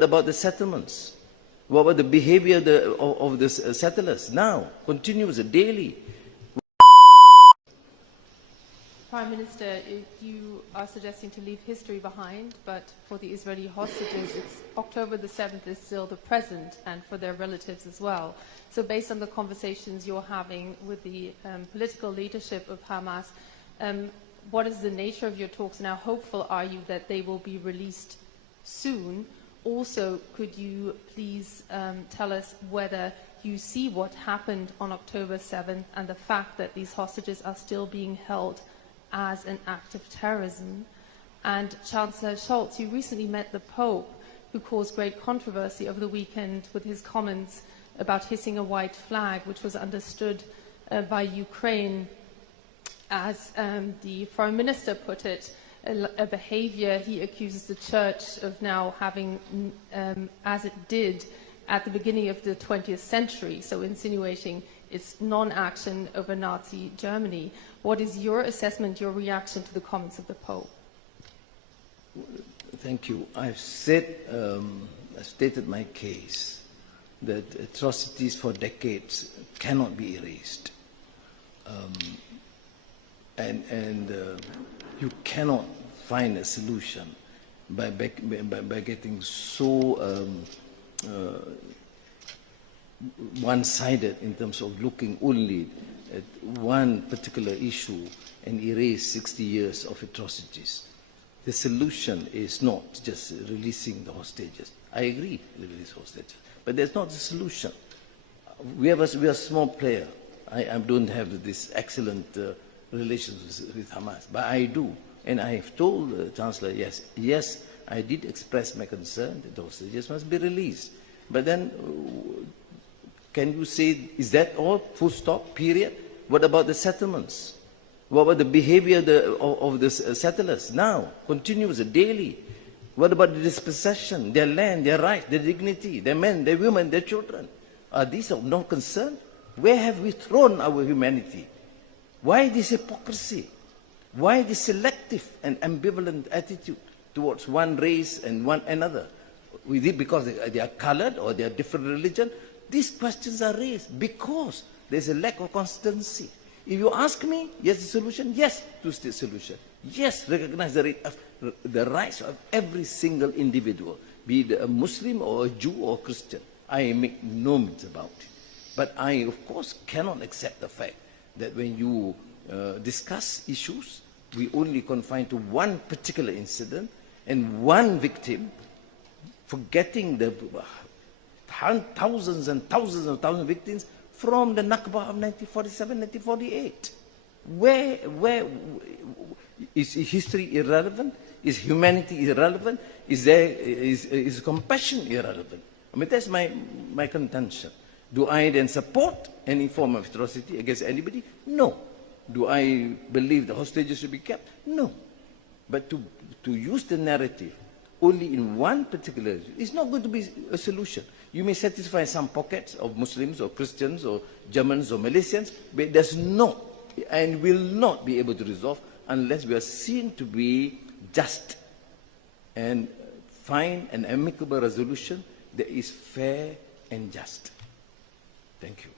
About the settlements? What about the behavior of the settlers now, continuous, daily? Prime Minister, you are suggesting to leave history behind, but for the Israeli hostages, it's October the 7th is still the present, and for their relatives as well. So based on the conversations you're having with the political leadership of Hamas, what is the nature of your talks? Now, hopeful are you that they will be released soon? Also, could you please tell us whether you see what happened on October 7th and the fact that these hostages are still being held as an act of terrorism? And Chancellor Scholz, you recently met the Pope, who caused great controversy over the weekend with his comments about hissing a white flag, which was understood by Ukraine as the Foreign Minister put it, a behavior he accuses the Church of now having, as it did at the beginning of the 20th century, so insinuating its non-action over Nazi Germany. What is your assessment, your reaction to the comments of the Pope? Thank you. I've said, I've stated my case that atrocities for decades cannot be erased. You cannot find a solution by getting so one-sided in terms of looking only at one particular issue and erase 60 years of atrocities. The solution is not just releasing the hostages. I agree, release hostages, but that's not the solution. We are a small player. I don't have this excellent relations with Hamas, but I do. And I have told the Chancellor, yes, I did express my concern that the hostages must be released. But then, can you say, is that all, full stop, period? What about the settlements? What about the behavior of the settlers now, continuous, daily? What about the dispossession, their land, their rights, their dignity, their men, their women, their children? Are these of no concern? Where have we thrown our humanity? Why this hypocrisy? Why this selective and ambivalent attitude towards one race and one another? Is it because they are colored or they are different religion? These questions are raised because there's a lack of consistency. If you ask me, yes, the solution, yes, two-state solution. Yes, recognize the rights of every single individual, be it a Muslim or a Jew or a Christian. I make no myths about it. But I, of course, cannot accept the fact that when you discuss issues, we only confine to one particular incident and one victim, forgetting the thousands and thousands of victims from the Nakba of 1947, 1948. Where is history irrelevant? Is humanity irrelevant? Is compassion irrelevant? I mean, that's my contention. Do I then support any form of atrocity against anybody? No. Do I believe the hostages should be kept? No. But to use the narrative only in one particular issue is not going to be a solution. You may satisfy some pockets of Muslims or Christians or Germans or Malaysians, but it does not and will not be able to resolve unless we are seen to be just and find an amicable resolution that is fair and just. Thank you.